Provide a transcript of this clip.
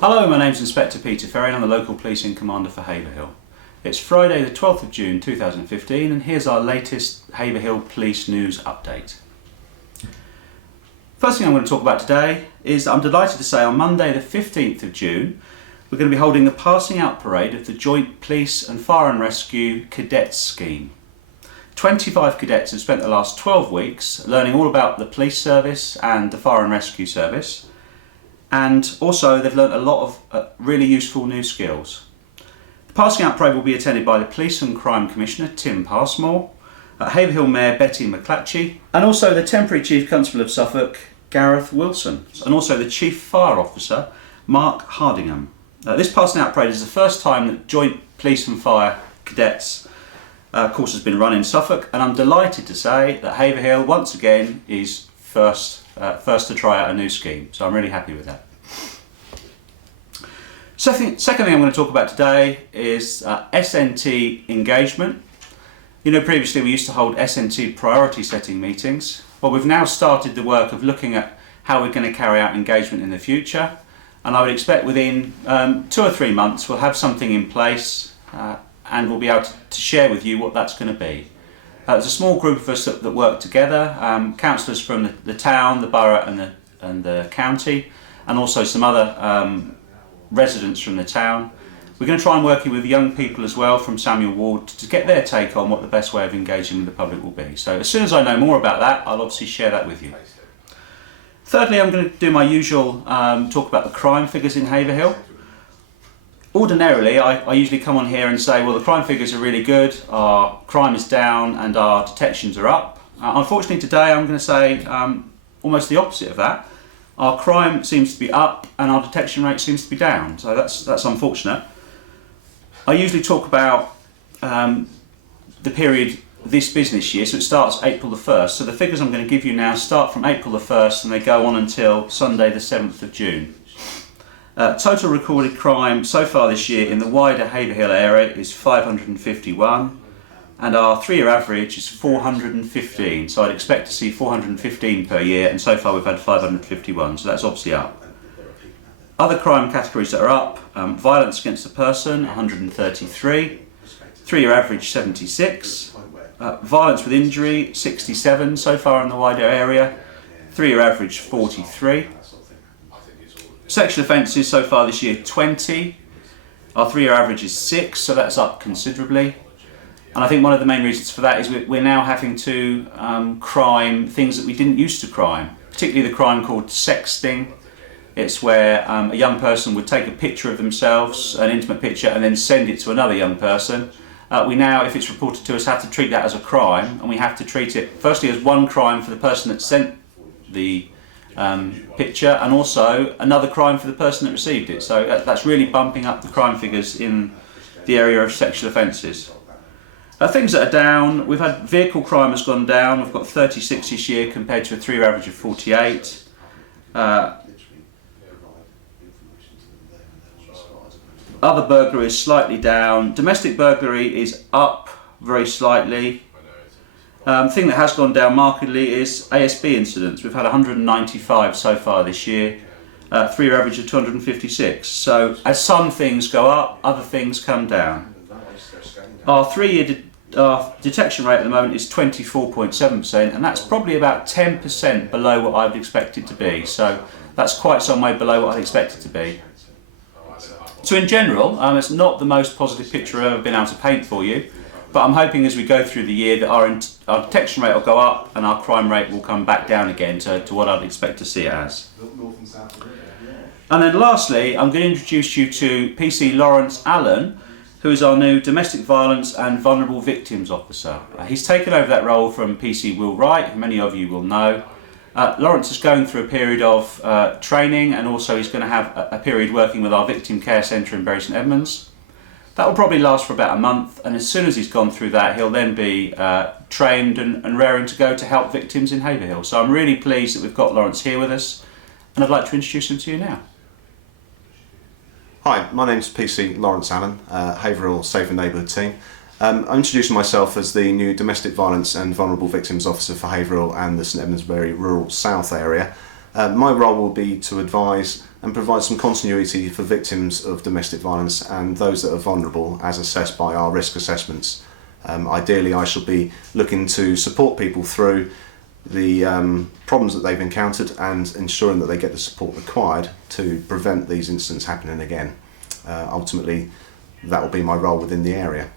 Hello, my name's Inspector Peter Ferrie and I'm the local policing commander for Haverhill. It's Friday the 12th of June 2015 and here's our latest Haverhill Police News Update. First thing I'm going to talk about today is I'm delighted to say on Monday the 15th of June we're going to be holding the passing out parade of the Joint Police and Fire and Rescue Cadets Scheme. 25 cadets have spent the last 12 weeks learning all about the police service and the fire and rescue service. And also they've learnt a lot of really useful new skills. The passing out parade will be attended by the Police and Crime Commissioner Tim Passmore, Haverhill Mayor Betty McClatchy, and also the Temporary Chief Constable of Suffolk Gareth Wilson, and also the Chief Fire Officer Mark Hardingham. This passing out parade is the first time that Joint Police and Fire Cadets course has been run in Suffolk, and I'm delighted to say that Haverhill once again is first to try out a new scheme, so I'm really happy with that. Second thing I'm going to talk about today is SNT engagement. You know, previously we used to hold SNT priority setting meetings. Well, we've now started the work of looking at how we're going to carry out engagement in the future, and I would expect within 2 or 3 months we'll have something in place and we'll be able to share with you what that's going to be. There's a small group of us that work together, councillors from the town, the borough and the county, and also some other residents from the town. We're going to try and work with young people as well from Samuel Ward to get their take on what the best way of engaging with the public will be. So as soon as I know more about that, I'll obviously share that with you. Thirdly, I'm going to do my usual talk about the crime figures in Haverhill. Ordinarily, I usually come on here and say, well, the crime figures are really good, our crime is down and our detections are up. Unfortunately today I'm going to say almost the opposite of that. Our crime seems to be up and our detection rate seems to be down, so that's unfortunate. I usually talk about the period this business year, so it starts April the 1st. So the figures I'm going to give you now start from April the 1st and they go on until Sunday the 7th of June. Total recorded crime so far this year in the wider Haverhill area is 551 and our 3-year average is 415, so I'd expect to see 415 per year, and so far we've had 551, so that's obviously up. Other crime categories that are up, violence against a person 133, 3-year average 76, violence with injury 67 so far in the wider area, 3-year average 43. Sexual offences so far this year 20, our 3-year average is 6, so that's up considerably. And I think one of the main reasons for that is we're now having to crime things that we didn't used to crime, particularly the crime called sexting. It's where a young person would take a picture of themselves, an intimate picture, and then send it to another young person. We now, if it's reported to us, have to treat that as a crime, and we have to treat it firstly as one crime for the person that sent the picture, and also another crime for the person that received it. So that's really bumping up the crime figures in the area of sexual offences. Things that are down, we've had vehicle crime has gone down, we've got 36 this year compared to a 3-year average of 48. Other burglary is slightly down, domestic burglary is up very slightly. Thing that has gone down markedly is ASB incidents. We've had 195 so far this year, 3-year average of 256. So as some things go up, other things come down. Our 3-year detection rate at the moment is 24.7%, and that's probably about 10% below what I would expect it to be. So that's quite some way below what I'd expect it to be. So in general, it's not the most positive picture I've ever been able to paint for you. But I'm hoping as we go through the year that our detection rate will go up and our crime rate will come back down again to what I'd expect to see it as. And then lastly, I'm going to introduce you to PC Lawrence Allen, who is our new Domestic Violence and Vulnerable Victims Officer. He's taken over that role from PC Will Wright, who many of you will know. Lawrence is going through a period of training, and also he's going to have a period working with our Victim Care Centre in Bury St Edmunds. That will probably last for about a month, and as soon as he's gone through that, he'll then be trained and raring to go to help victims in Haverhill. So I'm really pleased that we've got Lawrence here with us, and I'd like to introduce him to you now. Hi, my name's PC Lawrence Allen, Haverhill Safe and Neighbourhood team. I'm introducing myself as the new Domestic Violence and Vulnerable Victims Officer for Haverhill and the St Edmundsbury Rural South area. My role will be to advise and provide some continuity for victims of domestic violence and those that are vulnerable as assessed by our risk assessments. Ideally, I shall be looking to support people through the problems that they've encountered and ensuring that they get the support required to prevent these incidents happening again. Ultimately, that will be my role within the area.